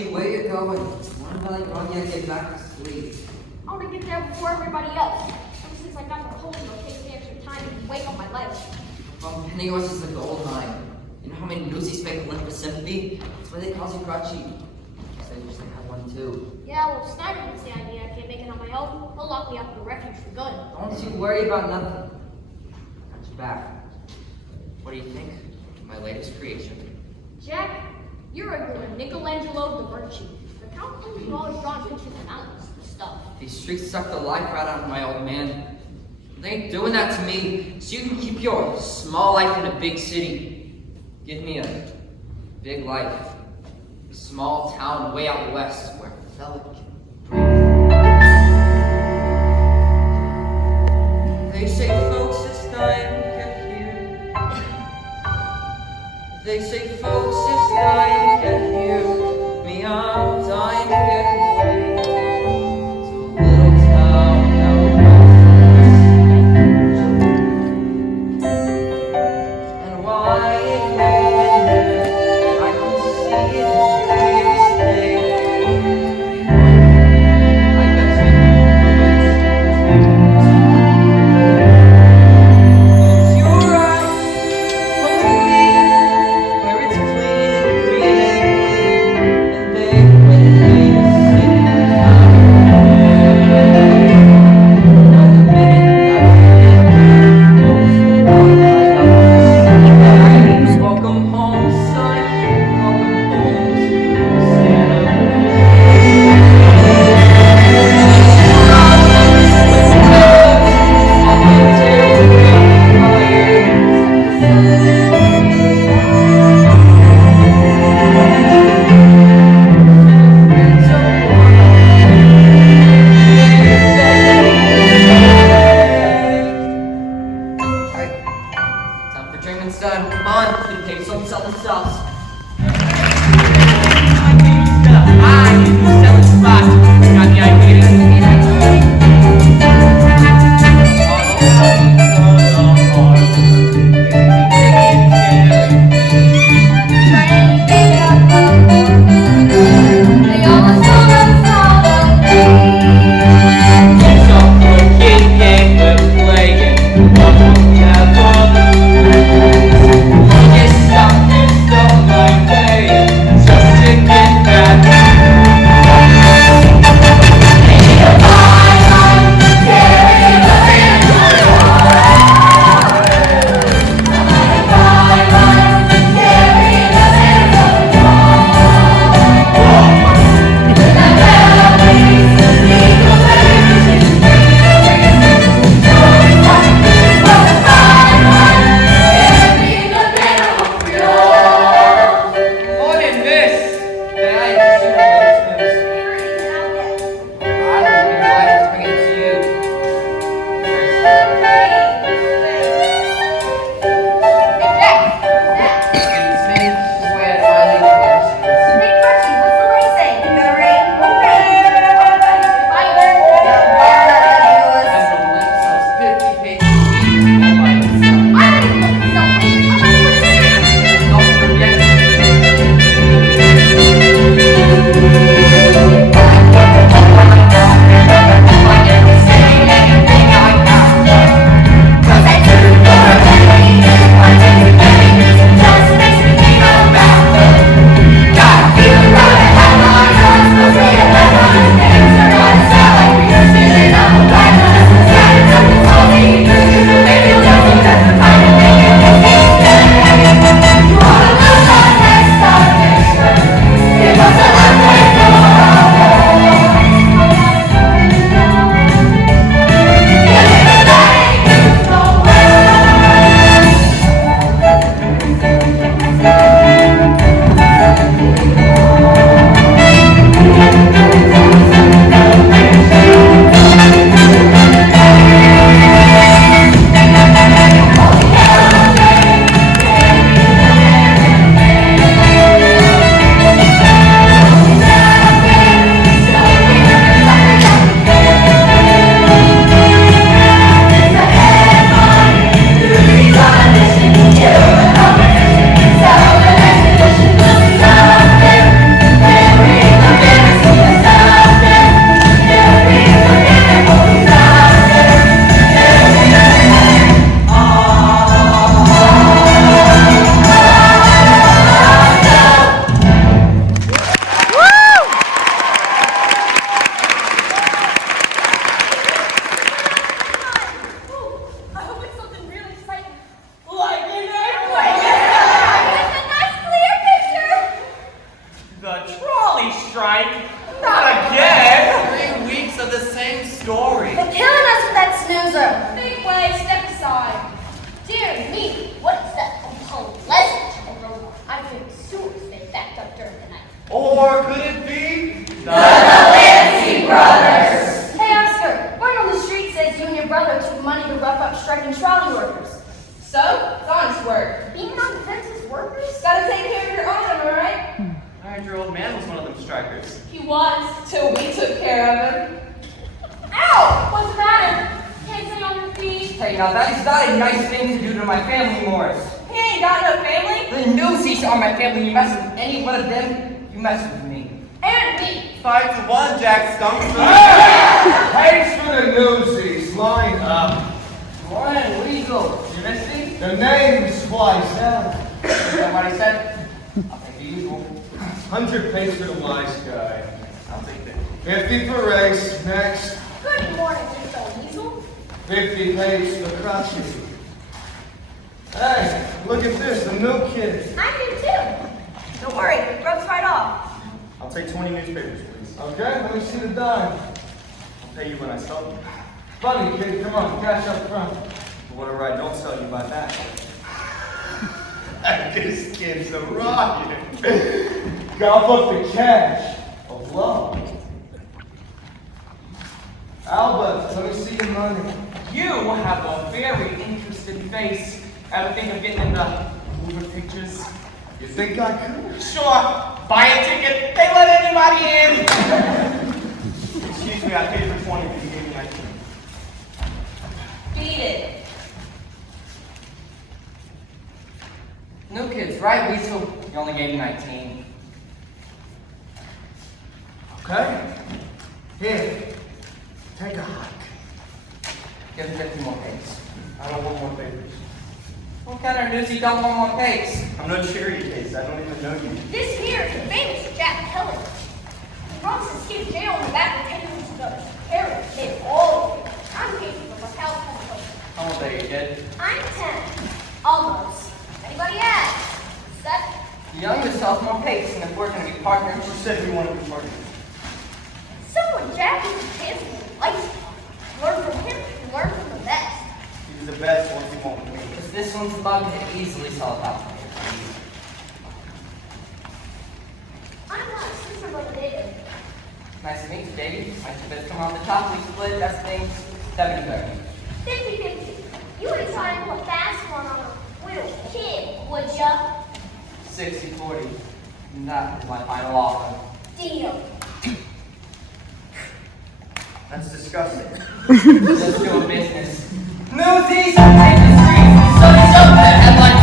Crutchy, where you going? One belly run, you get back to sleep. I want to get there before everybody else. Ever since I got the cold, it'll take me extra time to wake up my legs. Well, Pennywise is the gold mine. You know how many Newsies fake limp for sympathy? That's why they call you Crutchy. Guess I wish they had one too. Yeah, well, if Snyder gets the idea I can't make it on my own, he'll lock me up in the refuge for good. Don't you worry about nothing. Got you back. What do you think of my latest creation? Jack, you're regular Michelangelo da Vinci. The Count claims you always drawn pictures of mountains and stuff. These streaks suck the life right out of my old man. They ain't doing that to me, so you can keep your small life in a big city. Give me a big life. A small town way out west where a fella can breathe. They say folks is dying to get here. They say folks is dying to get here. Me, I'm dying to get away to a little town out west. And why it may be there, I can see it as clear as day. I got to close your eyes, hold me where it's coffee strike. Not again. 3 weeks of the same story. They're killing us with that snoozer. Big way, step aside. Dear me, what is that unpleasant aroma? I think sewers been backed up during the night. Or could it be? Fancy Brothers! Hey Oscar, word on the street says you and your brother took money to rough up striking trolley workers. So, it's honest work. Being on the fence with workers? Gotta take care of your own, am I right? I heard your old man was one of them strikers. He was, till we took care of him. Ow! What's the matter? Can't stay on your feet. Hey, now that is not a nice thing to do to my family, Morris. He ain't got no family. The Newsies are my family. You mess with any one of them, you mess with me. And me. 5 to 1, Jack Stumpster. Thanks for the Newsies. Line up. Morning, Weasel. You missed me? The name's twice out. Is that what I said? I'll take the usual. 100 pays for the wise guy. I'll take that. 50 for race. Next. Good morning, Mr. Weasel. 50 pays for crutchy. Hey, look at this. A new kid. I do too. Don't worry, it rubs right off. I'll take 20 newspapers, please. Okay, let me see the dime. I'll pay you when I sell them. Funny kid, come on, cash up front. But whatever I don't sell, you buy back. This kid's a rocket. Golf up the cash of love. Albert, let me see your money. You have a very interesting face. Ever think of getting in the movie pictures? You think I could? Sure. Buy a ticket. They let anybody in. Excuse me, I paid for 20 if you gave me 19. Beat it. New kids, right, Weasel? You only gave me 19. Okay. Here, take a hike. Give him 50 more pays. I don't want more papers. What kind of Newsie don't want more pays? I'm no charity case. I don't even know you. This here is the famous Jack Kelly. He runs the skid jail in the back of Kendall's gutters. Harry made all of it. I'm capable of a house. How old are you, kid? I'm 10. Almost. Anybody ask? 7. The youngest sophomore pays, and if we're going to be partners, You said we wanted to be partners. Someone Jack is a chance in life. Learn from him and learn from the best. He was the best once he won't with me. because this one's about to easily sell out. I'm not a sister brother David. Nice to meet you, Davey. My two bets come off the top, we split, that's things 70-30. 50-50. You wouldn't try to pull a fast one on a little kid, would ya? 60-40. That is my final offer. Deal. That's disgusting. Let's do a business. Newsies, take the streets, sun's up, the headlines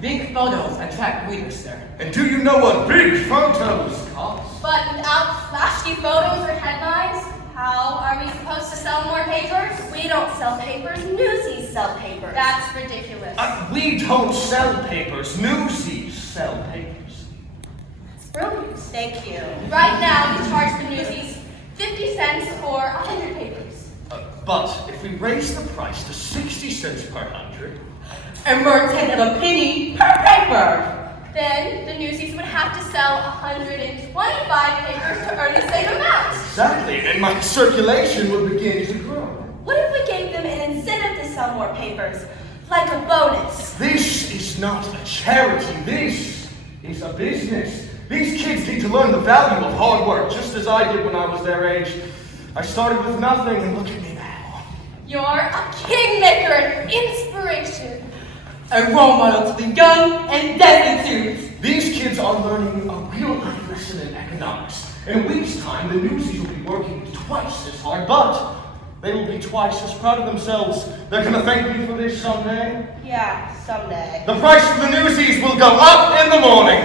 Big photos attract readers, sir. And do you know what big photos cost? But without flashy photos or headlines, how are we supposed to sell more papers? We don't sell papers, Newsies sell papers. That's ridiculous. We don't sell papers. Newsies sell papers. That's brilliant. Thank you. Right now, we charge the Newsies 50 cents for 100 papers. But if we raise the price to 60 cents per 100, And we're taking a penny per paper. Then the Newsies would have to sell 125 papers to earn the same amount. Exactly, and my circulation would begin to grow. What if we gave them an incentive to sell more papers? Like a bonus? This is not a charity. This is a business. These kids need to learn the value of hard work, just as I did when I was their age. I started with nothing, and look at me now. You're a kingmaker, an inspiration. A role model to the young and destitute. These kids are learning a real life lesson in economics. In a week's time, the Newsies will be working twice as hard, but they will be twice as proud of themselves. They're gonna thank me for this someday. Yeah, someday. The price of the Newsies will go up in the morning.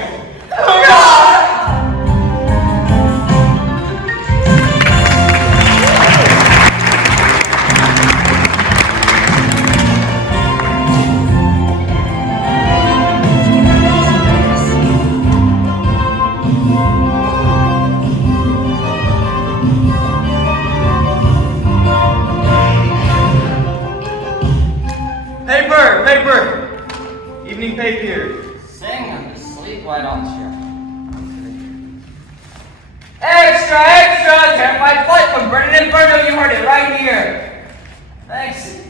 Paper! Evening paper. Sing them to sleep, why don't you? Extra, extra! Terrified flight from Brennan Inferno, you heard it right here. Thanks.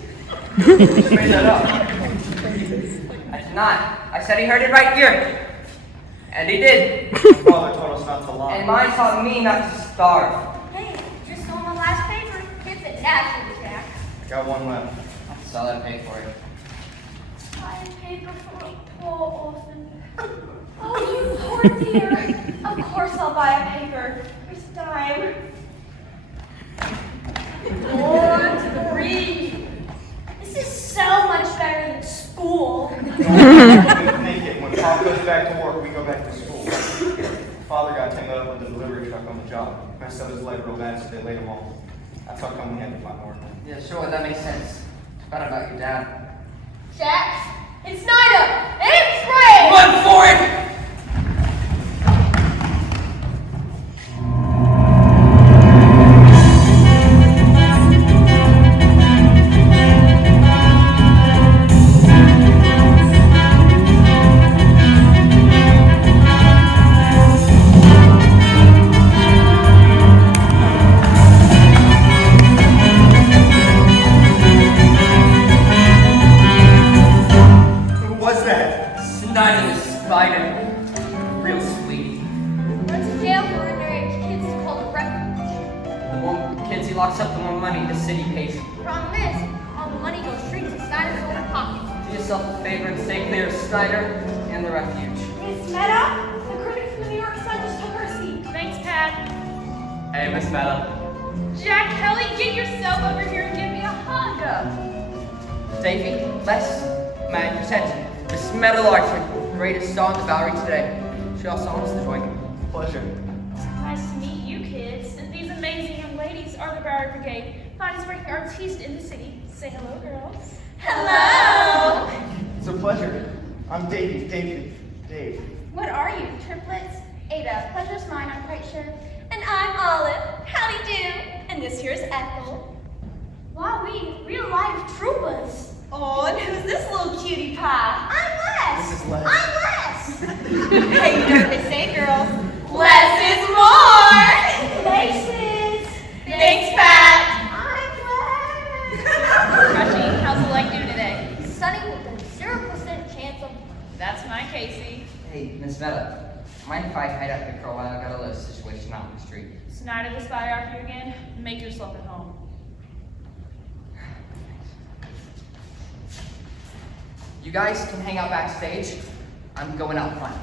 Just made that up. I did not. I said he heard it right here. And he did. My father told us not to lie. And mine taught me not to starve. Hey, just saw my last paper. It's a naturally, Jack. I got one left. That's all I paid for it. Buy a paper for a poor orphan. Oh, you poor dear. Of course I'll buy a paper. Here's a dime. Born to breathe. This is so much better than school. Don't think it. When Pop goes back to work, we go back to school. Father got tangled up with the delivery truck on the job. Messed up his leg real bad, so they laid him off. That's how come we had to find work. Yeah, sure, that makes sense. Forgot about your dad. Jax, it's Snyder, and it's Ray! Run for it! Locks up the more money the city pays. Problem is, all the money goes straight to Snyder's own pocket. Do yourself a favor and stay clear of Snyder and the refuge. Miss Meta, the critic from the New York Sun just took her seat. Thanks, Pat. Hey, Miss Meta. Jack Kelly, get yourself over here and give me a hug. Davey, Les, may I present Miss Meta Larkin, greatest song in the Bowery today. She also owns the joint. Pleasure. Nice to meet you kids. These amazing young ladies are the Bowery Brigade, finest working artiste in the city. Say hello, girls. Hello! It's a pleasure. I'm Dave. What are you, triplets? Ada, pleasure's mine, I'm quite sure. And I'm Olive. Howdy do. And this here's Ethel. Wow, we real life troopers. Oh, and who's this little cutie pie? I'm Les. This is Les. I'm Les. Hey, you know what they say, girls. Less is more. Places. Thanks, Pat. I'm Les. Crushy, how's the leg doing today? Sunny with a 0% chance of. That's my Casey. Hey, Miss Meta, mind if I hide out here for a while? I got a little situation out in the street. Snyder the spy after you again? Make yourself at home. You guys can hang out backstage. I'm going out front.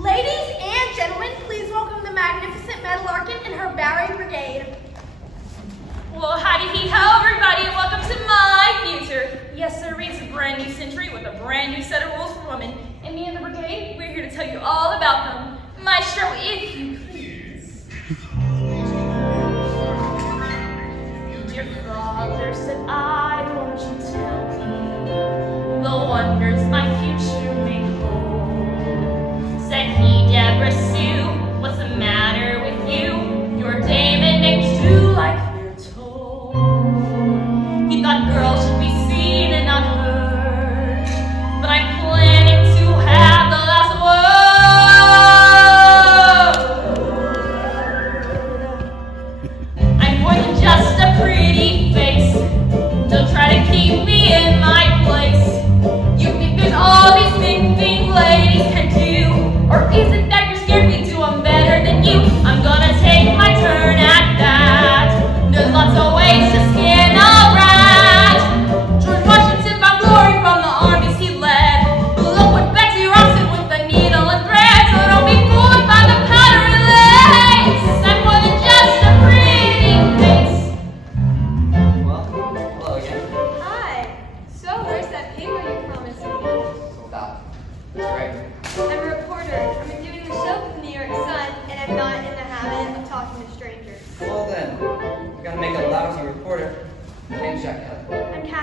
Ladies and gentlemen, please welcome the magnificent Meta Larkin and her Bowery Brigade. Well, howdy-hee-ho, everybody, and welcome to my future. Yes, sir, it's a brand new century with a brand new set of rules for women. And me and the brigade, we're here to tell you all about them. Maestro, if you please. Dear father said, I want you to tell me the wonders my future may hold. Said he, Deborah Sue, what's the matter with you? Your dame and name's too like they're told. He thought girls should be seen and not heard.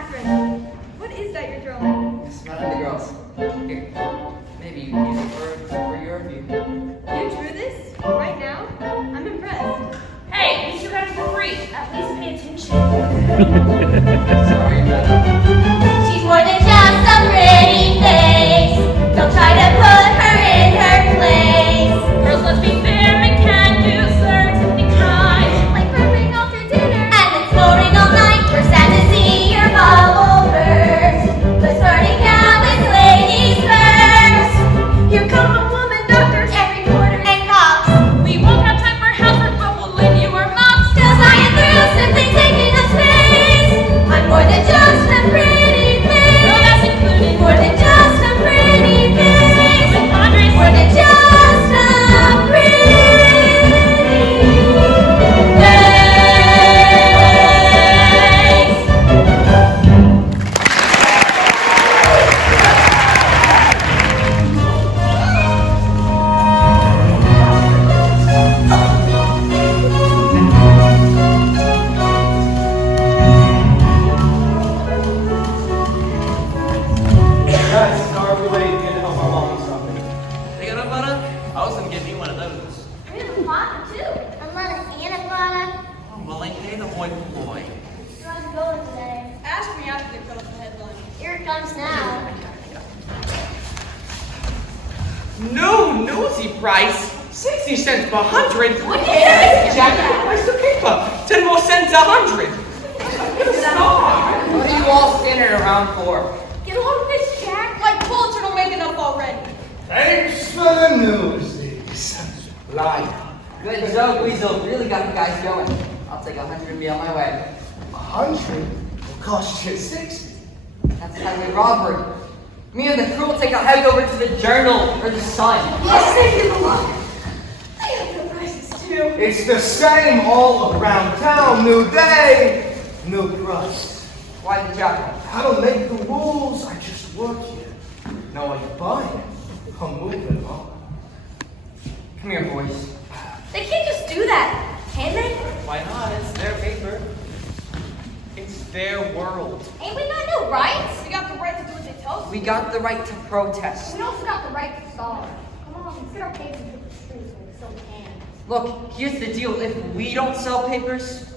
Catherine, what is that you're drawing? It's not the girls. Here, maybe you can use it for your review. You drew this? Right now? I'm impressed. Hey, these two got it for free. At least pay attention. Sorry about it. She's more than just a pretty face. Don't try to put her in her place. Girls, let's be fair and can do certain crimes. Like burping off your dinner and exploring all night. We're sad to see your bubble burst. But starting now with ladies first. Here come a woman doctor and reporters and cops. We won't have time for housework, but we'll lend you our mops. Still lying through, simply taking up space. I'm more than just a pretty face. No, that's including More than just a pretty face. with Andres. More than just a pretty face. Guys, sorry we're late. We had to help our mom with something. They got a butter? I was gonna give you one of those. We have a fun too. I'm on an anaconda. Oh, well, ain't they the boy boy? How's it going today? Ask me after they put up the headline. Here it comes now. New Newsy price, 60 cents per 100. What is Jack, where's the paper? 10 more cents a 100. What are you all standing around for? Get on this, Jack. Like Pulitzer don't make enough already. Thanks for the Newsies. Life. Good job, Weasel. Really got the guys going. I'll take 100 and be on my way. 100 will cost you 60. That's highway robbery. Me and the crew will take a hike over to the Journal or the Sun. Yes, they give a lot. They have good prices too. It's the same all around town. New day, new price. Why the jackal? How to make the rules? I just work here. Now I buy it. I'm moving on. Come here, boys. They can't just do that, can they? Why not? It's their paper. It's their world. Ain't we got no rights? We got the right to do what they tell us. We got the right to protest. We also got the right to starve. Come on, let's get our papers and hit the streets so we can. Look, here's the deal. If we don't sell papers,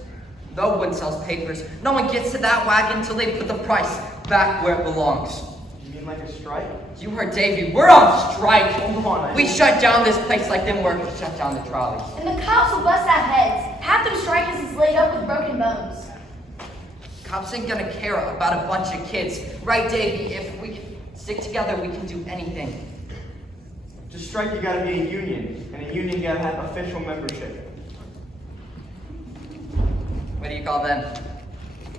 no one sells papers. No one gets to that wagon until they put the price back where it belongs. You mean like a strike? You heard Davey. We're on strike. Come on, We shut down this place like them workers shut down the trolleys. And the cops will bust our heads. Half them strikers is laid up with broken bones. Cops ain't gonna care about a bunch of kids. Right, Davey? If we can stick together, we can do anything. To strike, you gotta be a union. And a union, you gotta have official membership. What do you call them?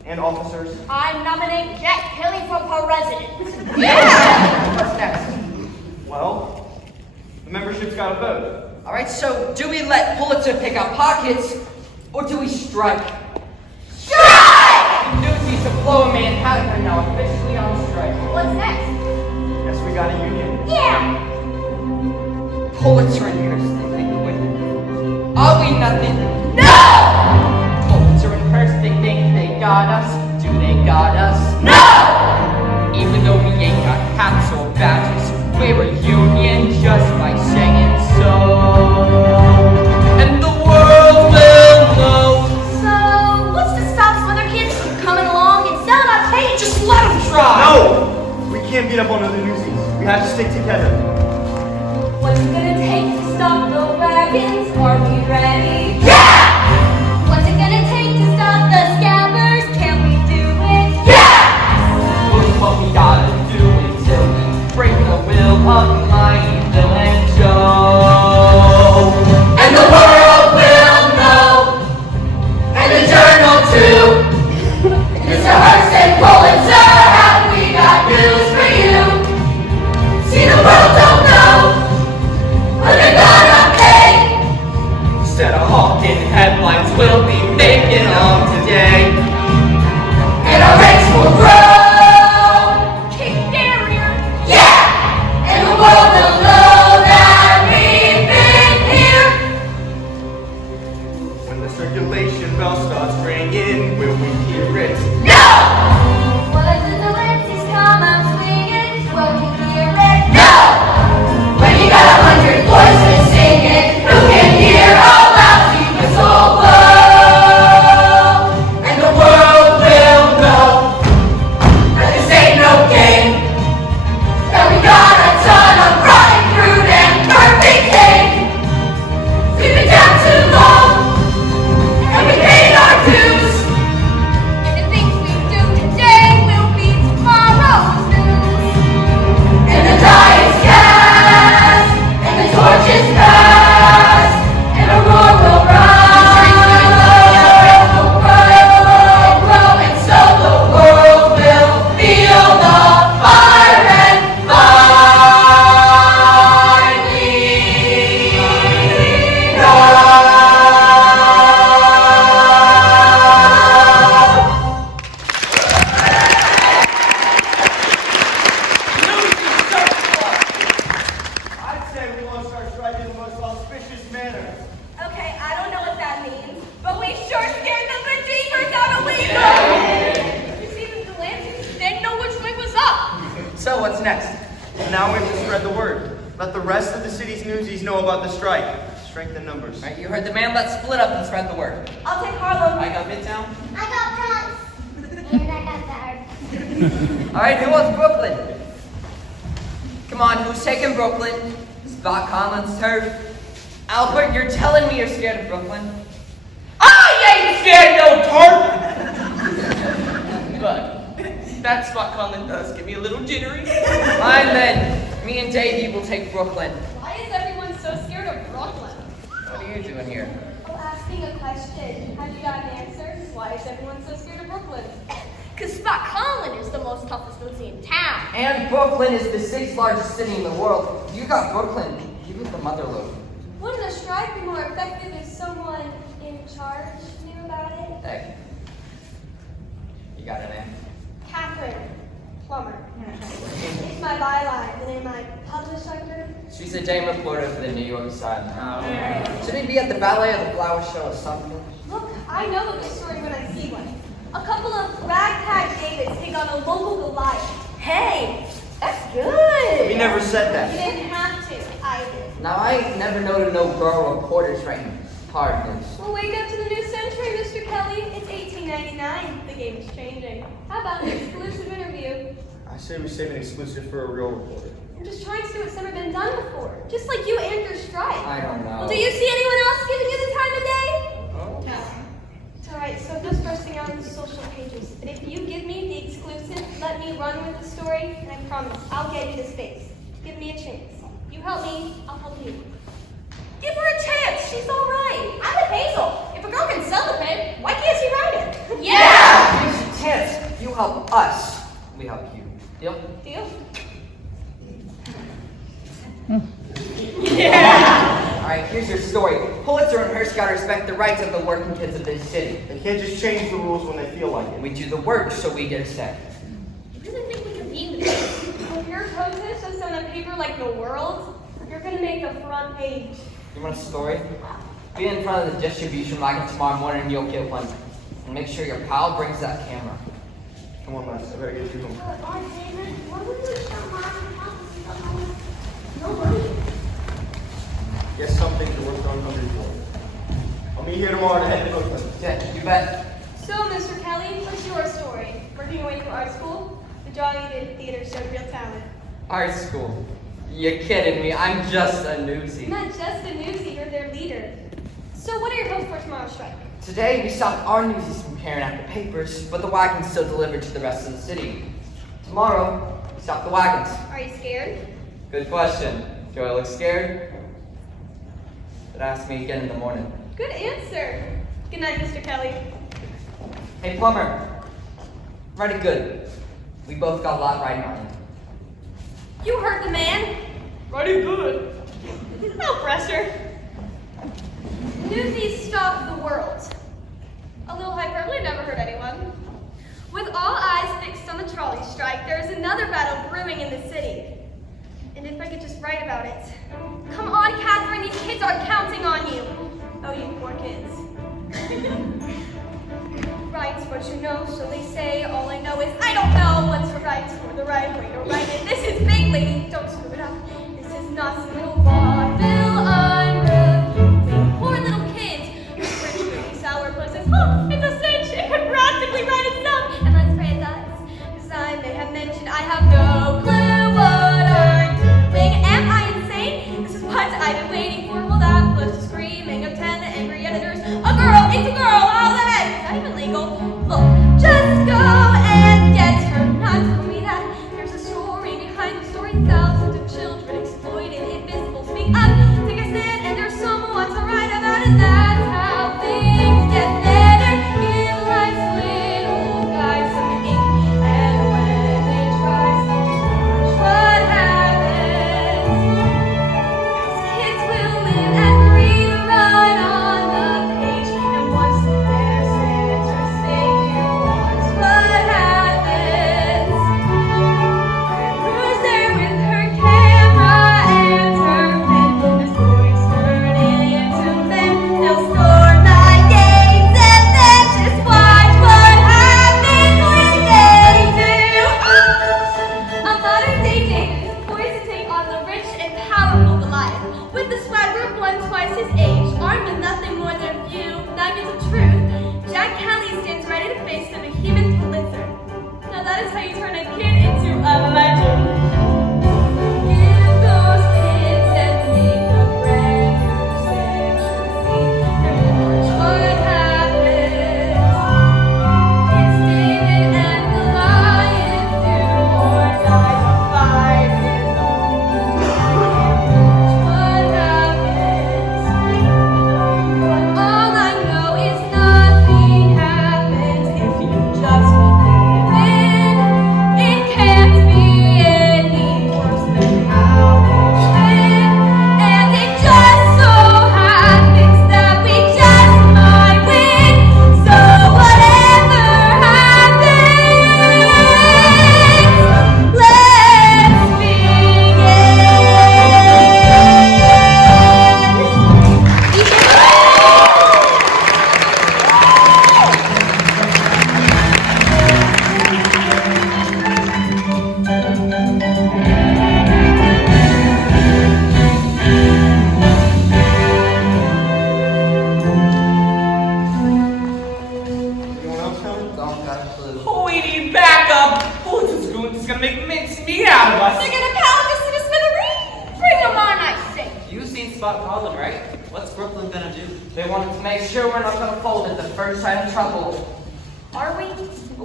And officers. I nominate Jack Kelly for president. What's next? Well, the membership's gotta vote. All right, so do we let Pulitzer pick our pockets, or do we strike? Strike! Newsies to blow a man out are now officially on strike. What's next? Guess we got a union. Yeah! Pulitzer and Hearst, they think we're Are we nothing? No! Pulitzer and Hearst, they think they got us. Do they got us? No! Even though we ain't got hats or badges, we're a union just by saying so. And the world will know. So, what's to stop some other kids from coming along and selling our papers? Just let them try. No! We can't beat up on other newsies. We have to stick together. What's it gonna take to stop the wagons? Are we ready? Yeah! What's it gonna take to stop the scabbers? Can we do it? Yeah! Here's what we gotta do until we break the will of mighty villain Joe. And the world will know, and the Journal too. Mr. Hearst and Pulitzer, have we got news for you? See, the world don't know what they're gonna pay. Instead of hawking headlines, we'll be making them today. And our ranks will grow. Kick barrier! Yeah! And the world will know that we've been here. When the circulation bell starts ringing, will we hear it? No! What what's next? Now we have to spread the word. Let the rest of the city's newsies know about the strike. Strength in numbers. All right, you heard the man. Let's split up and spread the word. I'll take Harlem. I got Midtown. I got Bronx. And I got Bard. All right, who wants Brooklyn? Come on, who's taking Brooklyn? Spot Conlon's turf. Albert, you're telling me you're scared of Brooklyn? I ain't scared no turf! But that Spot Conlon does get me a little jittery. Fine then. Me and Davey will take Brooklyn. Why is everyone so scared of Brooklyn? What are you doing here? Oh, asking a question. Have you got an answer? Why is everyone so scared of Brooklyn? Because Spot Conlon is the most toughest Nazi in town. And Brooklyn is the 6th largest city in the world. You got Brooklyn. You got the motherlode. Wouldn't a strike be more effective if someone in charge knew about it? Hey. You got it, man. Catherine Plummer. It's my byline, and am I published under? She's a day reporter for the New York Sun. Should he be at the ballet or the flower show or something? Look, I know of this story when I see one. A couple of ragtag Davids take on a local Goliath. Hey, that's good. We never said You that. didn't have to. I did. Now, I never noted no girl reporters writing hard news. Well, wake up to the new century, Mr. Kelly. It's 1899. The game's changing. How about an exclusive interview? I say we save an exclusive for a real reporter. I'm just trying to do what's never been done before. Just like you and your strike. I don't know. Well, do you see anyone else giving you the time of day? No. It's alright, so I'm just bursting out on the social pages. But if you give me the exclusive, let me run with the story, and I promise I'll get you the space. Give me a chance. You help me, I'll help you. Give her a chance, she's alright. I'm with Hazel. If a girl can sell the pen, why can't she write it? Yeah! Here's your chance. You help us. We help you. Deal? Deal? All right, here's your story. Pulitzer and Hearst gotta respect the rights of the working kids of this city. They can't just change the rules when they feel like it. We do the work, so we get a say. You really think we can beat this? If your protest is on a paper like The World, you're gonna make the front page. You want a story? Be in front of the distribution wagon tomorrow morning and you'll get one. And make sure your pal brings that camera. Come on, Les. I better get you home. Guess some things are worth going hungry for. I'll meet you here tomorrow to head to Brooklyn. Yeah, you bet. So, Mr. Kelly, what's your story? Working away from art school? The drawing you did at theater showed real talent. Art school. You kidding me? I'm just a newsie. Not just a newsie, you're their leader. So what are your hopes for tomorrow's strike? Today, we stopped our newsies from carrying out the papers, but the wagons still delivered to the rest of the city. Tomorrow, we stop the wagons. Are you scared? Good question. Do I look scared? But ask me again in the morning. Good answer. Good night, Mr. Kelly. Hey, Plumber. Writing good. We both got a lot riding on it. You heard the man. Writing good. No pressure. Newsies stop the world. A little hyperbole, never hurt anyone. With all eyes fixed on the trolley strike, there is another battle brewing in the city. And if I could just write about it. Come on, Catherine, these kids are counting on you. Oh, you poor kids. Right's what you know, so they say. All I know is I don't know what's right or the right way to write it. This is big, lady. Don't screw it up. This is not some little vaudeville unreal. Poor little kids. Rich, pretty, sour pussies. Oh, it's a cinch. It could practically write itself. And let's pray it does. Because I may have mentioned I have no clue what I'm doing. Am I insane? This is what I've been waiting for. Well, that was the screaming of 10 angry editors. A girl, it's a girl. How the heck? Is that even legal? Look, just go and get her. Not tell me that there's a story behind the story. Thousands of children exploited, invisible. Speak up, take a stand, and there's someone to write about it. That's how things get better. told at the first sign of trouble. Are we?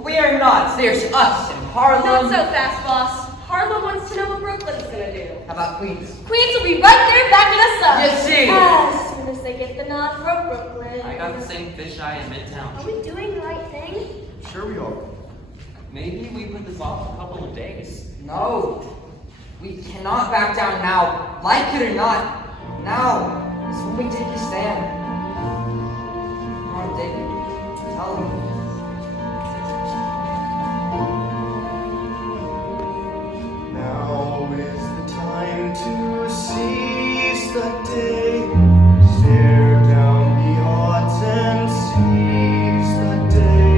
We are not. There's us in Harlem. Not so fast, boss. Harlem wants to know what Brooklyn's gonna do. How about Queens? Queens will be right there backing us up. You see? As soon as they get the nod from Brooklyn. I got the same fisheye in Midtown. Are we doing the right thing? Sure we are. Maybe we put this off a couple of days. No. We cannot back down now. Like it or not, now is when we take a stand. Come on, David. Tell them. Now is the time to seize the day. Stare down the odds and seize the day.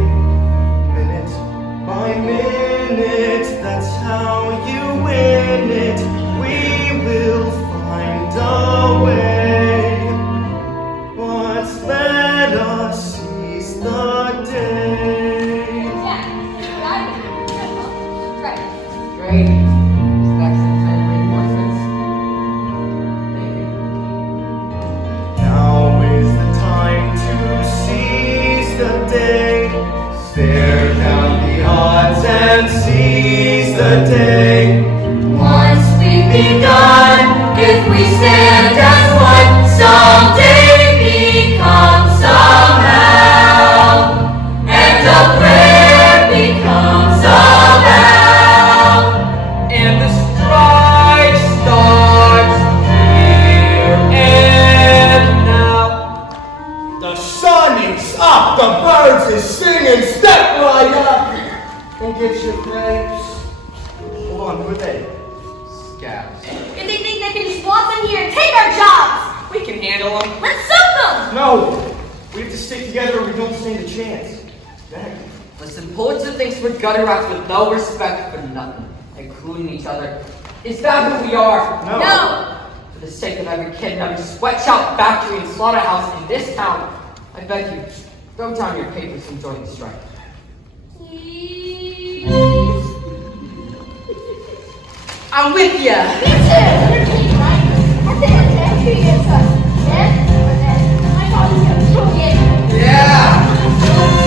Minute by minute, that's how you win it. We will find a way. But let us seize the day. Yeah. Right. Great. That's the kind of reinforcements. Maybe. Now is the time to seize the day. Stare down the odds and seize the day. Once we've begun, if we stand as one, someday become somehow, and a prayer becomes a vow. And the strike starts here and now. The sun is up, the birds is singing, step right up and get your grapes. Hold on, who are they? Scabs. If they think they can just walk in here and take our jobs, We can handle them. let's sue them! No! We have to stick together or we don't stand a chance. Dang. Listen, Pulitzer thinks we're gutter rats with no respect for nothing, including each other. Is that who we are? No. For the sake of every kid in every sweatshop, factory, and slaughterhouse in this town, I beg you, throw down your papers and join the strike. I'm with ya. Me too! Entertaining, right? I think it's entry into us. Then, but then, I thought he was gonna throw it in. Yeah!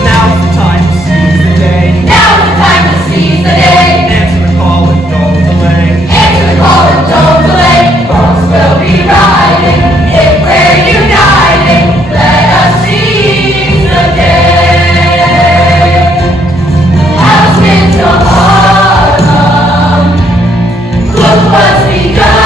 Now's the time to seize the day. Now's the time to seize the day. Answer the call and don't delay. Answer the call and don't delay. Folks will be riding if we're united. Let us seize the day. House into Harlem. Look what's begun.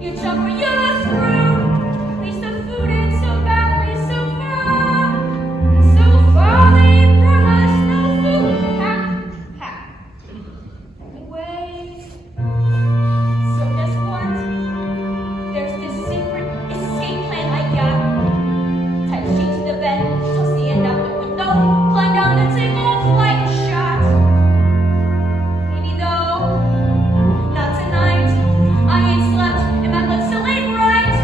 You jump or you screw. At least the food ain't so badly so far. So far they brought us no food. Pack. Anyway, so guess what? There's this secret escape plan I got. Tie the sheet to the bed, toss the end out the window, climb down and take off like a shot. Maybe though, not tonight. I ain't slept and my blood still ain't right.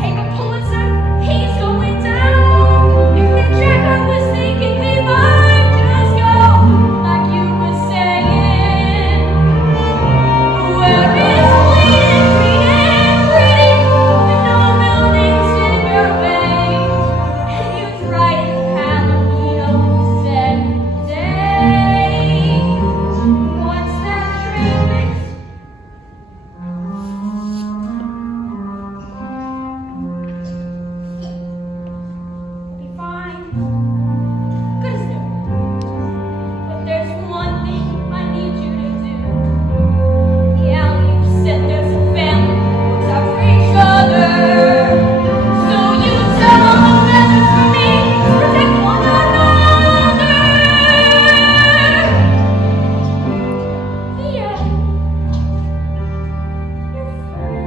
Hey, but Pulitzer, he's going down. If the jack I was thinking we might just go, like you were saying. Where is bleeding green and pretty, with no buildings in your way. And you'd write in Palomino said, day. What's that train? Be fine. Good as new. But there's one thing I need you to do. Yeah, you said there's a family who looks out for each other. So you tell all the feathers for me, protect one another. Yeah. Your friend.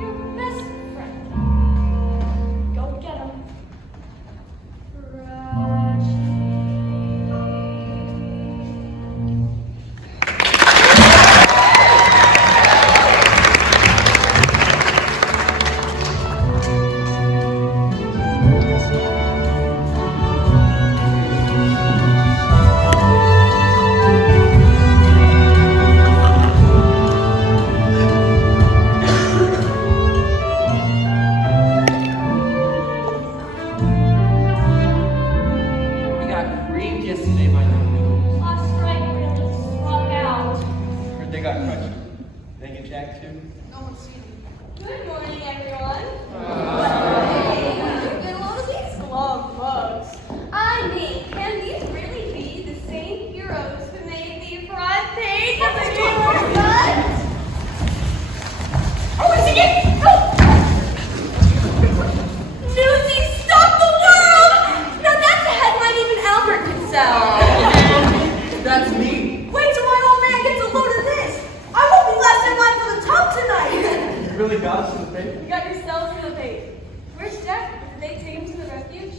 Your best friend. Go get him. We got creamed yesterday by the Last strike really struck out. Heard they got crunchy. They get Jack too? Good morning, everyone. Look at all of these glove bugs. I mean, can these really be the same heroes who made the front page of the New York Times? Oh, is it? Newsies stop the world! Now that's a headline even Albert could sell. That's me. Wait till my old man gets a load of this. I won't be last in line for the top tonight. You really got us in the paper? You got yourselves in the paper. Where's Jeff? Did they take him to the refuge?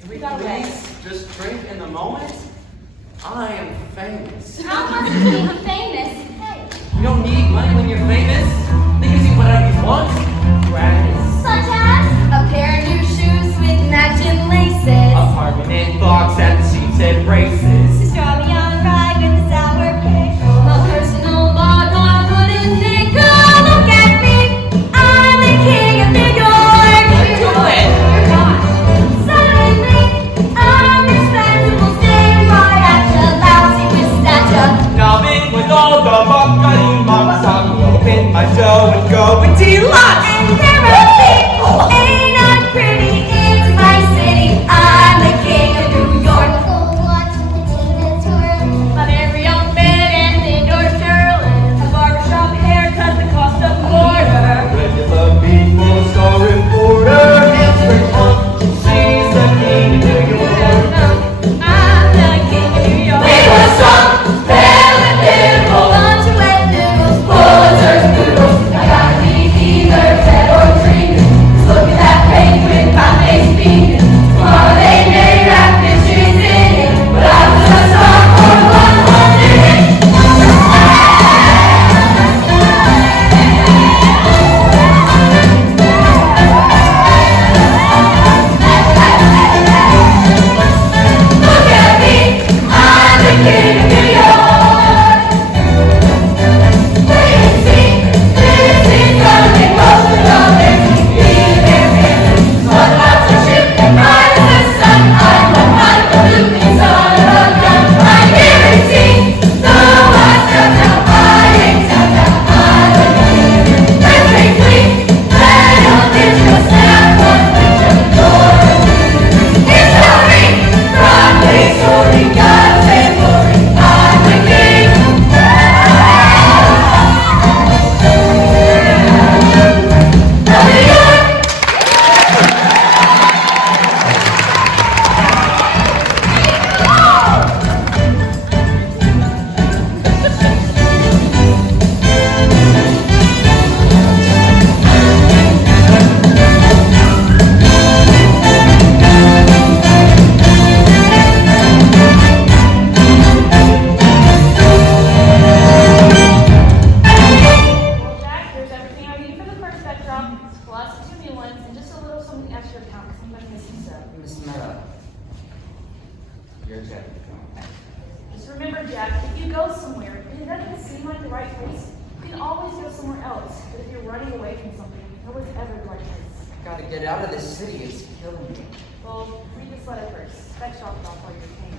Can we Got away. please just drink in the moment? I am famous. How much to be famous? Hey. You don't need money when you're famous. They can do whatever you want. Gratis. Such as a pair of new shoes with matching laces. A permanent box at the Sheepshead races. Strawberry ride with the sour pickle. A personal log on wooden nickel. Look at me, I'm the king of New York. Do it. You're not. Suddenly, I'm respectable, staying right at you, lousy with stature. Now big with all the buckling mugs, I'll open my dough and go with deluxe. And there are people ain't not pretty. It's my city. I'm the king of New York. My very own bed and indoor Sherilyn. A barbershop haircut, the cost of border. Regular people, star reporter, Hamster Hunt, she's the king of New York. I'm the king of New York. We were some pale and pitiful, bunch of wet noodles, Pulitzer's noodles. I gotta be either else. But if you're running away from something, no one's ever the right place. Gotta get out of this city, it's killing me. Well, read this letter first. Fetch off while you're paying.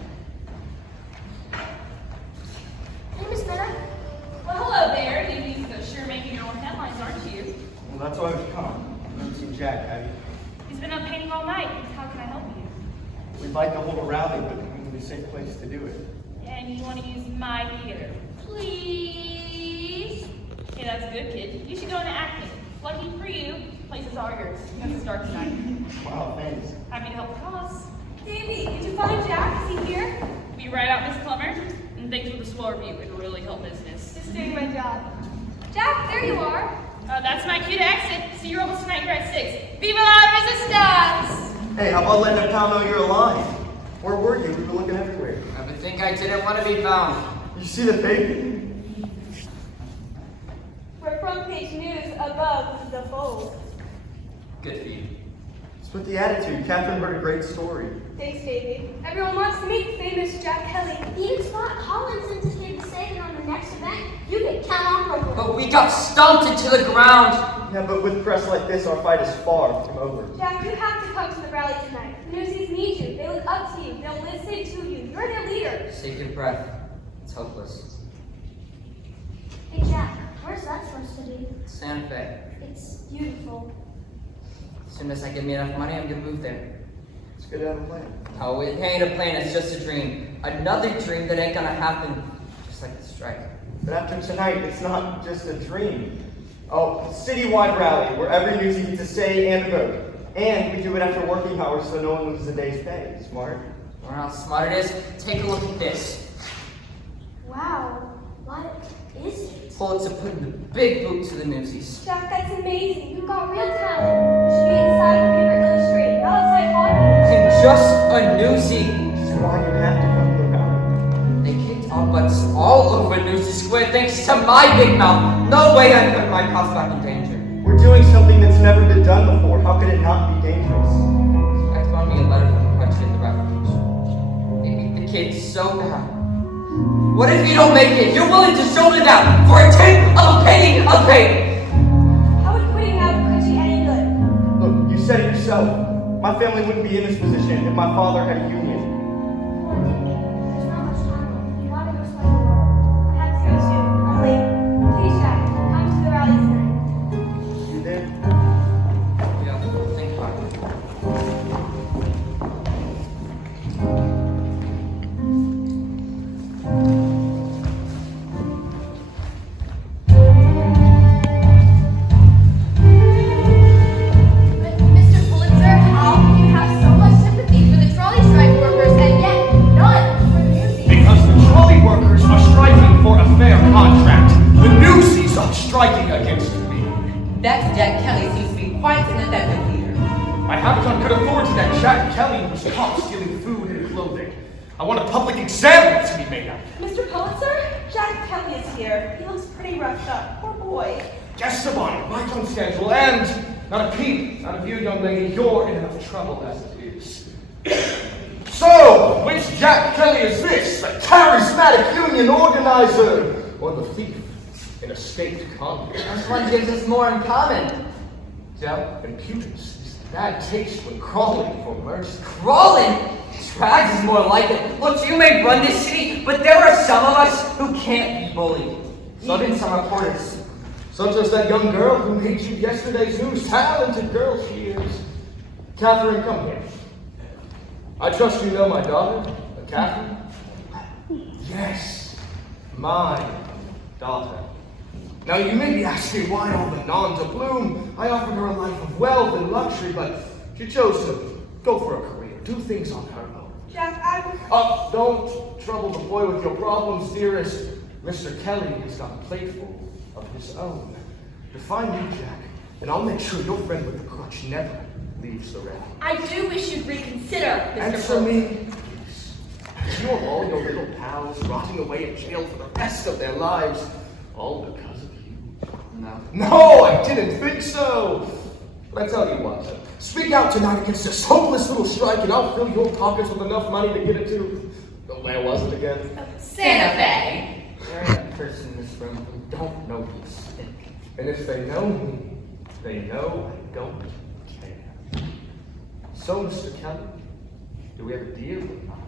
Hey, Miss Miller. Well, hello there. You sure making your own headlines, aren't you? Well, that's why we've come. I've never seen Jack, have you? He's been up painting all night. How can I help you? We'd like to hold a rally, but we need a safe place to do it. And you want to use my theater, please? Okay, that's good, kid. You should go into acting. Lucky for you, place is all yours. You have to start tonight. Wow, thanks. Happy to help the cause. Davy, did you find Jack? Is he here? Be right out, Miss Plummer. And thanks for the slow review. It really helped business. Just doing my job. Jack, there you are. That's my cue to exit. See you almost tonight here at 6. Viva la resistance! Hey, how about letting the pal know you're alive? Where were you? We were looking everywhere. I would think I didn't want to be found. You see the baby? We're front page news above the fold. Good for you. It's with the attitude. Catherine heard a great story. Thanks, Davy. Everyone wants to meet famous Jack Kelly. Even Scott Collins sent his kid to say that on the next event, you can count on Brooklyn. But we got stomped into the ground. Yeah, but with press like this, our fight is far from over. Jack, you have to come to the rally tonight. The Newsies need you. They look up to you. They'll listen to you. You're their leader. Take your breath. It's hopeless. Hey, Jack, where's that supposed to be? Santa Fe. It's beautiful. As soon as I get me enough money, I'm gonna move there. It's good to have a plan. Oh, it ain't a plan, it's just a dream. Another dream that ain't gonna happen, just like the strike. But after tonight, it's not just a dream. Oh, a citywide rally where every newsie gets a say and a vote. And we do it after working hours so no one loses a day's pay. Smart? Or how smart it is, take a look at this. Wow, what is it? Pulitzer putting the big boot to the Newsies. Jack, that's amazing. You've got real talent. You should be inside Paper Illustrated, not outside talking. I'm just a newsie. That's why you have to come to the rally. They kicked our butts all over Newsy Square thanks to my big mouth. No way I'm putting my pals back in danger. We're doing something that's never been done before. How could it not be dangerous? I found me a letter from the country in the refuge. They beat the kids so bad. What if you don't make it? You're willing to shoulder down for a tenth of a penny a pay. How would quitting out put you any good? Look, you said it yourself. My family wouldn't be in this position if my father had a union. Come on, Davey. There's not much time left. You gotta go explain the world. I have to go soon. I'm late. Please, Jack, come to the rally tonight. You there? Yeah, think about it. Mr. Pulitzer, how can you have so much sympathy for the trolley strike workers and yet none for the Newsies? Because the trolley workers are striking for a fair contract. The Newsies are striking against me. That Jack Kelly seems to be quite an effective leader. I haven't could afford to that Jack Kelly was caught stealing food and clothing. I want a public example to be made of. Mr. Pulitzer, Jack Kelly is here. He looks pretty roughed up. Poor boy. Guess about right on schedule, and not a peep out of you, young lady. You're in enough trouble as it is. So, which Jack Kelly is this? The charismatic union organizer, or the thief in a state convict? Which one gives us more in common? Joe? Impudence is bad taste when crawling for mercy. Crawling? Drags is more like it. Look, you may run this city, but there are some of us who can't be bullied. Even some reporters. Such as that young girl who made you yesterday's news. Talented girl she is. Catherine, come here. I trust you know my daughter, Catherine? Yes, my daughter. Now you may be asking why all the non to bloom. I offered her a life of wealth and luxury, but she chose to go for a career, do things on her own. Jack, I... Don't trouble the boy with your problems, dearest. Mr. Kelly has got a plateful of his own. To find you, Jack, and I'll make sure your friend with the crutch never leaves the rally. I do wish you'd reconsider, Mr. Answer me, please. You're all your little pals rotting away in jail for the rest of their lives, all because of you. No. No, I didn't think so. But I tell you what, speak out tonight against this hopeless little strike, and I'll fill your pockets with enough money to get it to. Where was it again? Santa Fe. There ain't a person in this room who don't know you stink. And if they know me, they know I don't care. So, Mr. Kelly, do we have a deal or not?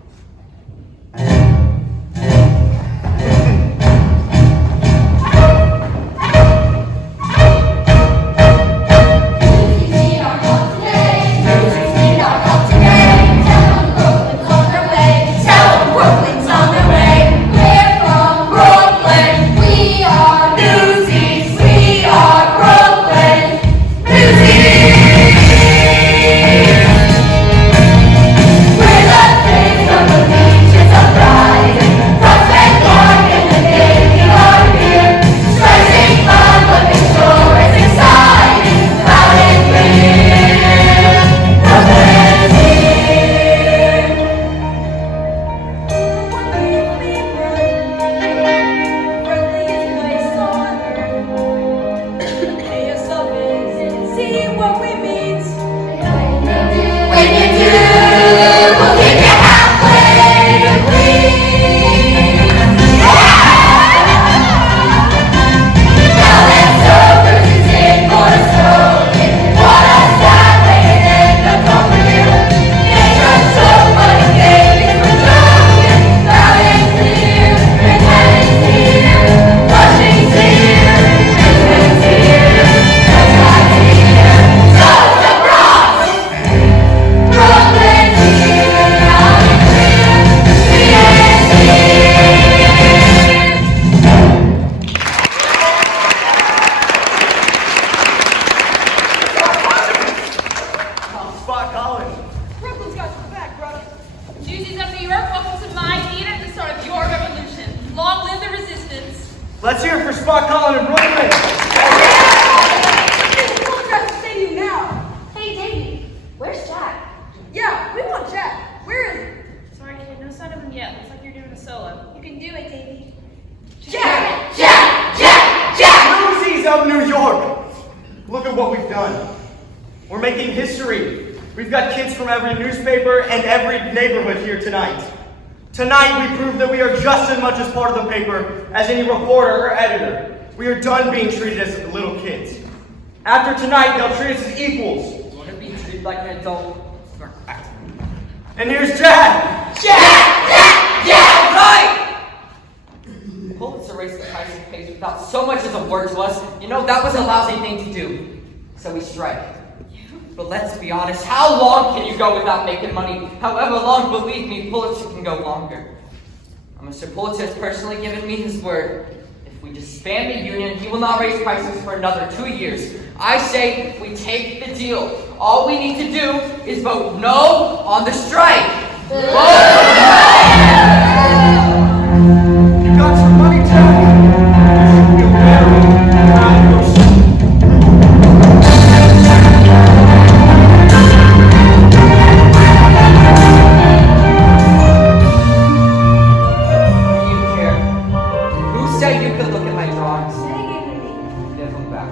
Newsies of New York, welcome to my theater at the start of your revolution. Long live the resistance. Let's hear it for Spot Colin in Brooklyn. We'll dress the stadium now. Hey, Davey, where's Jack? Yeah, we want Jack. Where is he? Sorry, kid, no sign of him yet. Looks like you're doing a solo. You can do it, Davey. Jack! Jack! Jack! Jack! Newsies of New York. Look at what we've done. We're making history. We've got kids from every newspaper and every neighborhood here tonight. Tonight we prove that we are just as much as part of the paper as any reporter or editor. We are done being treated as little kids. After tonight, they'll treat us as equals. You want to be treated like an adult? And here's Jack! Right! Pulitzer raised the price of pace without so much as a word to us. You know, that was a lousy thing to do. So we strike. But let's be honest, how long can you go without making money? However long, believe me, Pulitzer can go longer. Mr. Pulitzer has personally given me his word. If we disband the union, he will not raise prices for another 2 years. I say we take the deal. All we need to do is vote no on the strike. Vote no! You got some money, Jack? You feel very proud of yourself. You could look at my drawings. They gave them to me. Give them back.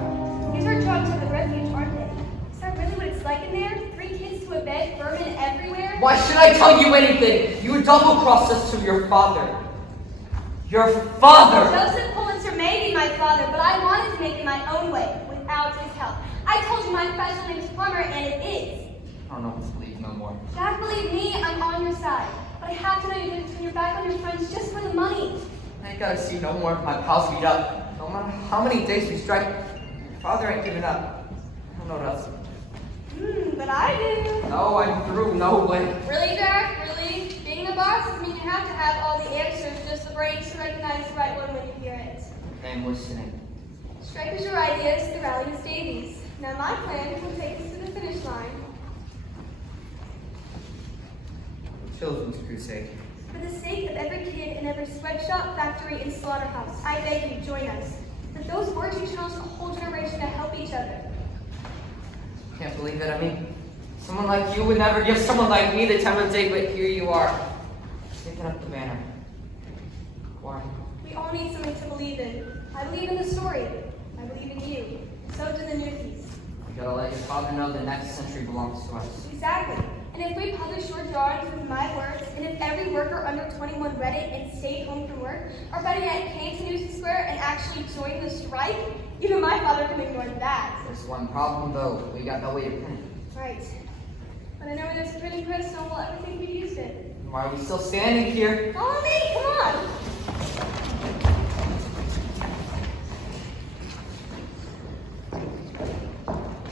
These are drawings of the refuge, aren't they? Is that really what it's like in there? 3 kids to a bed, vermin everywhere? Why should I tell you anything? You double-crossed us to your father. Your father! Joseph Pulitzer may be my father, but I wanted to make it my own way, without his help. I told you my professional name is Plumber, and it is. I don't know what to believe no more. Jack, believe me, I'm on your side. But I have to know you're going to turn your back on your friends just for the money. I ain't gotta see no more of my pals beat up. No matter how many days we strike, your father ain't giving up. I don't know what else. But I do. No, I'm through. No way. Really, Jack? Really? Being a boss doesn't mean you have to have all the answers, just the brains to recognize the right one when you hear it. I'm listening. Strike is your ideas, the rally is Davies. Now my plan will take us to the finish line. Children's Crusade. For the sake of every kid in every sweatshop, factory, and slaughterhouse, I beg you, join us. With those words, we challenge the whole generation to help each other. Can't believe it. I mean, someone like you would never give someone like me the time of day, but here you are, taking up the banner. Why? We all need something to believe in. I believe in the story. I believe in you. So do the Newsies. You gotta let your father know the next century belongs to us. Exactly. And if we publish your drawings with my words, and if every worker under 21 read it and stayed home from work, or better yet, came to Newsies Square and actually joined the strike, Even my father can ignore that. There's one problem though. We got no way to print. Right. But I know where there's a printing press, so will everything be used in. Why are we still standing here? Follow me, come on.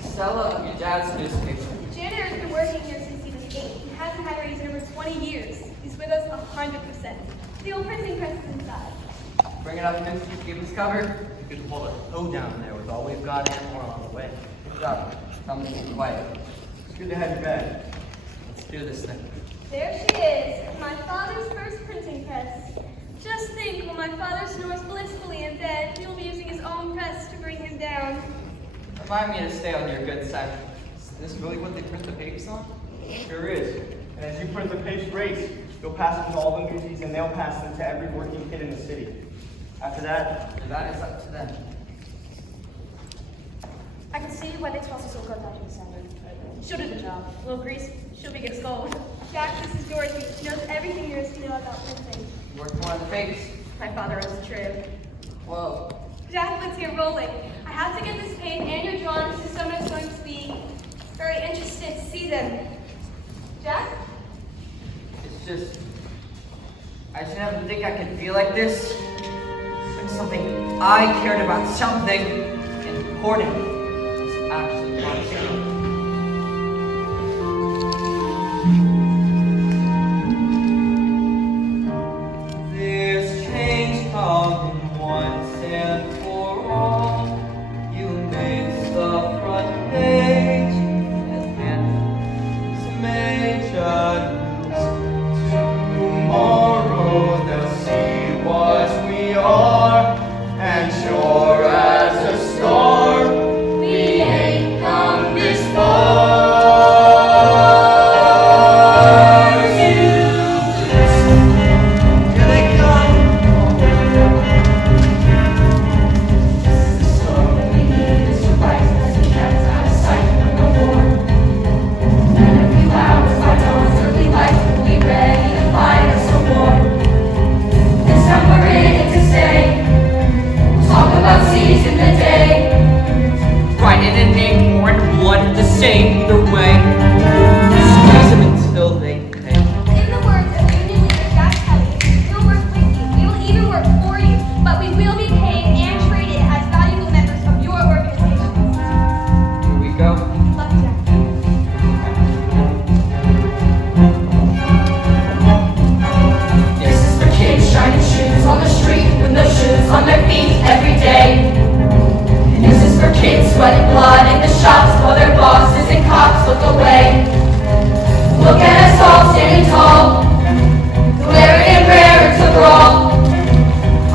Stella, your dad's newspaper. The janitor has been working here since he was 8. He hasn't had a raise in over 20 years. He's with us 100%. The old printing press is inside. Bring it up, Miss. Keep us covered. You could pull a hoe down there with all we've got and more on the way. Good job. Tell me to be quiet. It's good to have you back. Let's do this thing. There she is, my father's first printing press. Just think, when my father snores blissfully in bed, he will be using his own press to bring him down. Remind me to stay on your good side. Is this really what they print the papers on? Sure is. And as you print the page rates, you'll pass them to all the Newsies and they'll pass them to every working kid in the city. After that, That is up to them. I can see why they toss us all go back in December. She'll do the job. A little grease, she'll be good as gold. Jack, this is Dorothy. She knows everything there is to know about printing. Working on the papers. My father owns the trib. Whoa. Jack, let's get rolling. I have to get this page and your drawings to someone who's going to be very interested to see them. Jack? It's just, I just never think I could feel like this. When something I cared about, something important, was actually possible. There's change coming once and for all. You made the front page and some major news. Tomorrow they'll see what we are, and sure as a star, we ain't come this far. Here they come. So we need is to write as we can't out of sight no more. And a few hours by dawn's early light, we'll be ready to fight us some more. This time we're in it to stay. We'll talk about seizing the day. Writing a name, more in blood, the same either way. Squeeze them until they pay. In the words of Union leader Jack Kelly, we'll work with you. We will even work for you. But we will be paid and treated as valuable members of your organization. Here we go. Lucky Jack. This is for kids shining shoes on the street with no shoes on their feet every day. And this is for kids sweating blood in the shops while their bosses and cops look away. Look at us all standing tall, glaring and raring to brawl.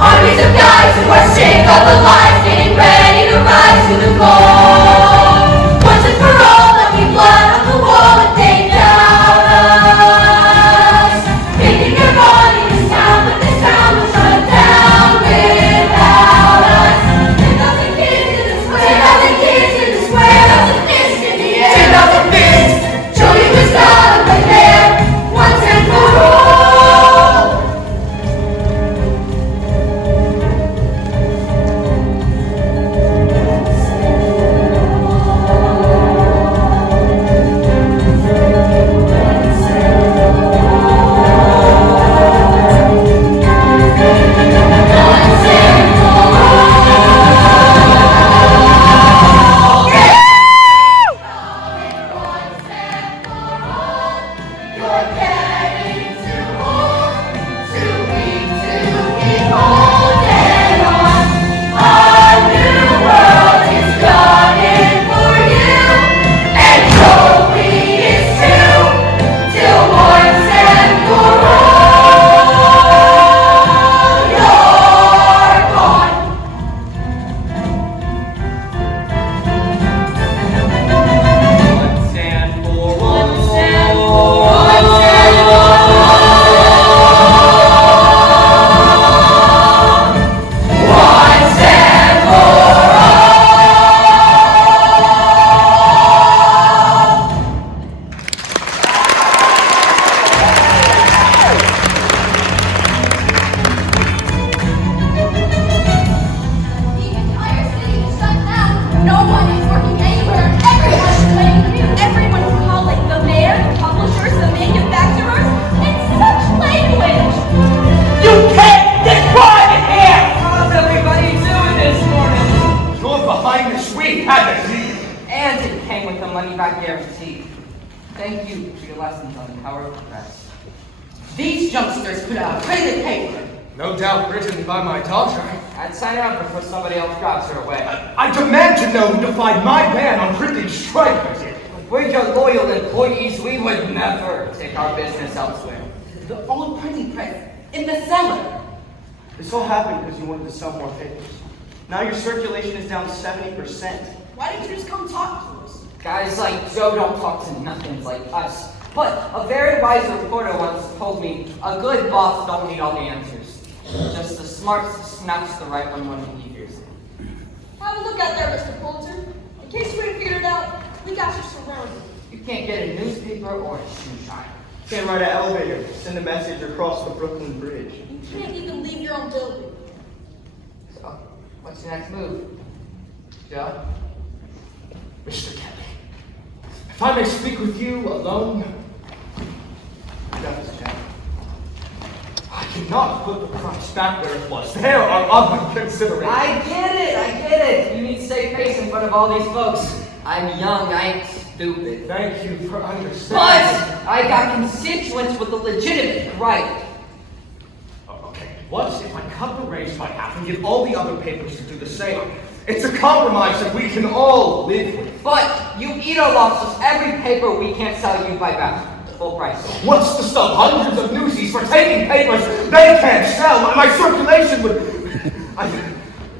Armies of guys who are sick of the lies, getting ready to rise to the goal. Once and for all, there'll be blood on the wall if they doubt us. Picking your body in this town, but this town will shut down without us. 10,000 kids in the square, 10,000 kids in the square, 10,000 fists in the air, 10,000 fists. Show you this God right there, once and for all. No one is working anywhere. Everyone is waiting for you. Everyone is calling. The mayor, the publishers, the manufacturers. It's such language. You can't get quiet in here! How's everybody doing this morning? You're behind this. We had a deal. And it came with a money-back guarantee. Thank you for your lessons on the power of the press. These youngsters put out a printed paper. No doubt written by my daughter. I'd sign out before somebody else grabs her away. I demand to know who defied my ban on printing strikers. We're your loyal employees. We would never take our business elsewhere. The old printing press in the cellar. This all happened because you wanted to sell more papers. Now your circulation is down 70%. Why didn't you just come talk to us? Guys like Joe don't talk to nothings like us. But a very wise reporter once told me, a good boss don't need all the answers. Just the smarts to snatch the right one when he hears it. Have a look out there, Mr. Pulitzer. In case you ain't figured it out, we got you surrounded. You can't get a newspaper or a shoe shine. Can't ride an elevator, send a message across the Brooklyn Bridge. You can't even leave your own building. So, what's your next move? Joe? Mr. Kelly, if I may speak with you alone, You got this, Jack. I cannot put the price back where it was. There are other considerations. I get it. You need to save face in front of all these folks. I'm young, I ain't stupid. Thank you for But understanding. I got constituents with a legitimate right. Okay, what if I cut the raise by half and get all the other papers to do the same? It's a compromise that we can all live with. But you eat our losses. Every paper we can't sell you buy back. Full price. What's to stop hundreds of newsies for taking papers they can't sell? My circulation would...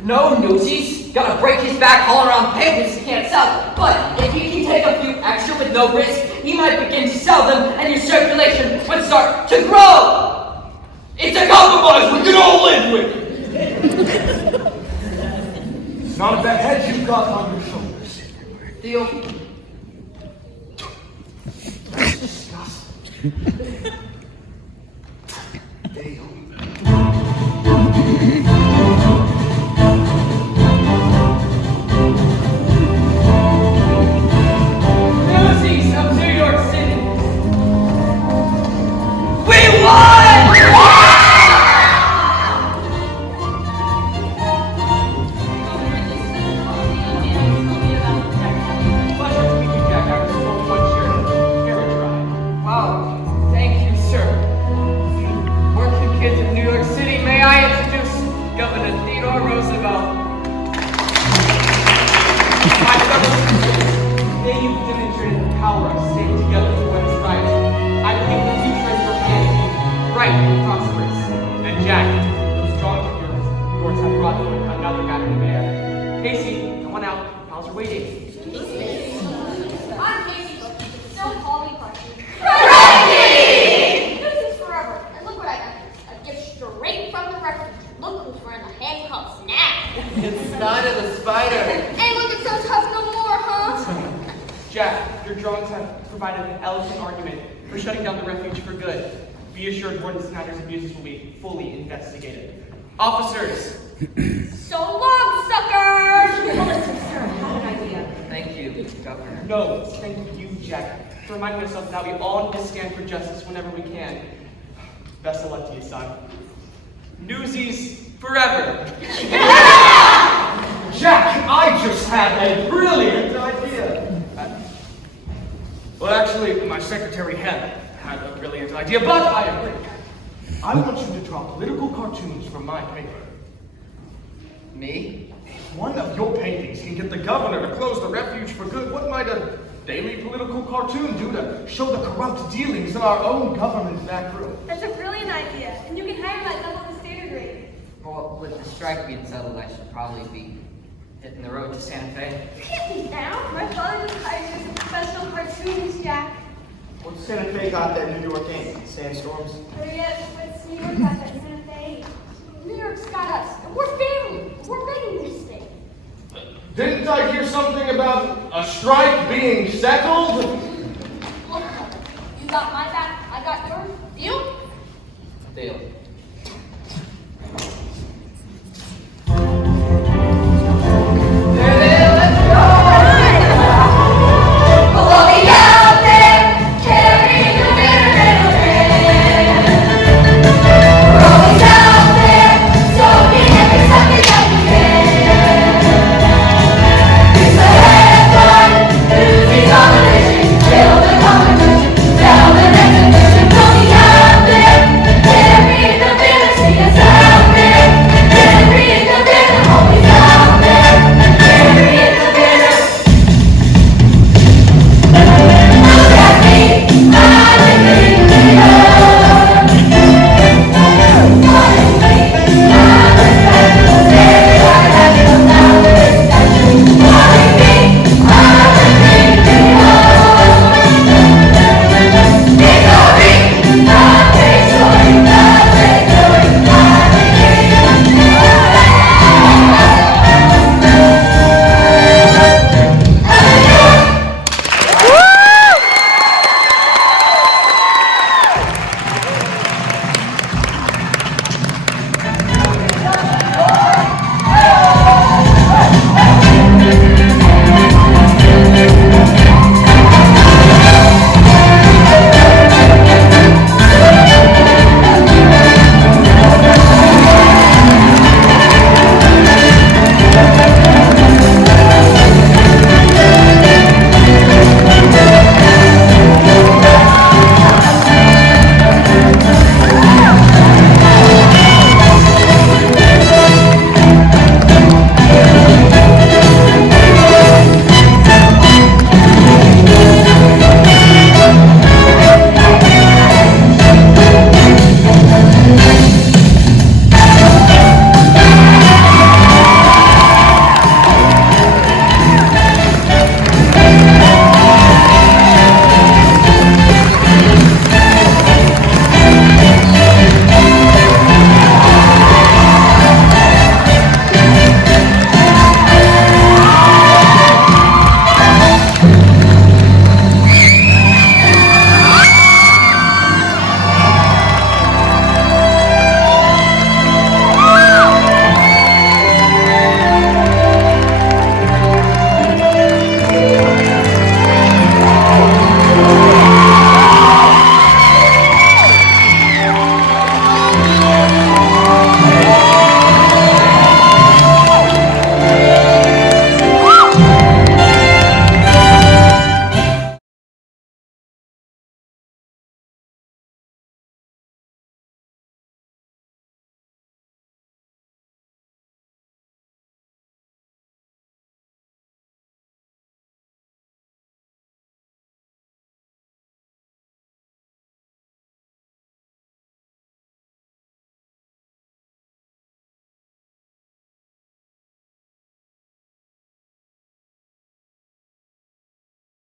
No Newsies. Gotta break his back hauling around papers he can't sell. But if he can take a few extra with no risk, he might begin to sell them and your circulation would start to grow. It's a compromise we can all live with. It's not a bad head you've got on your shoulders. Deal. That's disgusting. Deal. Newsies of New York City. We won! Pleasure to meet you, Jack. I was told one carriage ride. Wow, thank you, sir. Working kids of New York City, may I introduce Governor Theodore Roosevelt. My fellow citizens, today you've demonstrated the power of staying together for what is right. I believe the future is your hand in you, bright and prosperous. And Jack, those dogs of yours have brought forth another guy to the mayor. Casey, come on out. Pals are waiting. I'm Casey. Don't call me Pressy. Pressy! This is forever. And look what I got. A gift straight from the refuge. Look who's wearing the handcuffs now. It's not a spider. Ain't looking so tough no more, huh? Jack, your drawings have provided an elegant argument for shutting down the refuge for good. Be assured Warden Snyder's abuses will be fully investigated. Officers! So long, suckers! Sir, I have an idea. Thank you, Governor. No, thank you, Jack, for reminding us that we all need to stand for justice whenever we can. Best of luck to you, son. Newsies forever! Jack, I just had a brilliant idea. Well, actually, my secretary had a brilliant idea, but I agree. I want you to draw political cartoons from my paper. Me? If one of your paintings can get the governor to close the refuge for good, what might a daily political cartoon do to show the corrupt dealings in our own government back room? That's a brilliant idea. And you can hire that double the standard rate. Well, with the strike being settled, I should probably be hitting the road to Santa Fe. You can't be down. My father just hired me as a professional cartoonist, Jack. What's Santa Fe got that New York ain't? Sandstorms? Hurry up. What's New York got that Santa Fe? New York's got us. And we're family. We're making this state. Didn't I hear something about a strike being settled? Look, you got my back. I got yours. Deal? Deal.